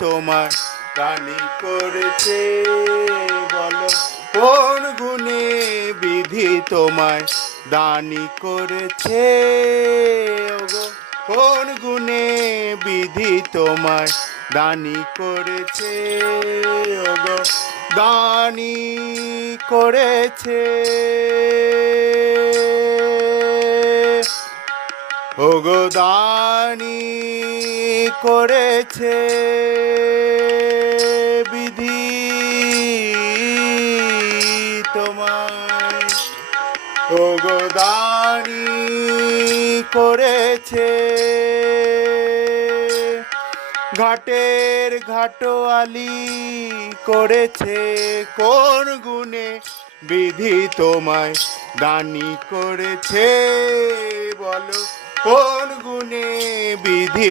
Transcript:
তোমায় দানি করেছে বলো কোন গুণে বিধি তোমায় দানি করেছে ওগো কোন গুণে বিধি তোমায় দানি করেছে ওগো দানি করেছে ওগো দানি করেছে বিধি তোমায় ওগো দানি করেছে ঘাটের ঘাটোয়ালি করেছে কোন গুণে বিধি তোমায় দানি করেছে বলো কোন গুণে বিধি